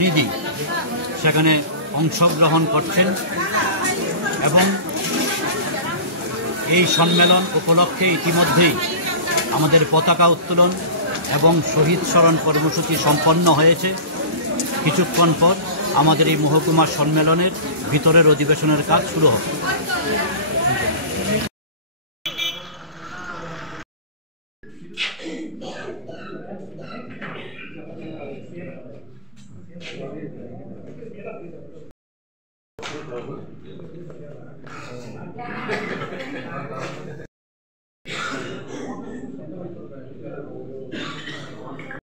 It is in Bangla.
দিদি সেখানে অংশগ্রহণ করছেন এবং এই সম্মেলন উপলক্ষে ইতিমধ্যেই আমাদের পতাকা উত্তোলন এবং শহীদ স্মরণ কর্মসূচি সম্পন্ন হয়েছে। কিছুক্ষণ পর আমাদের এই মহকুমা সম্মেলনের ভিতরের অধিবেশনের কাজ শুরু হবে।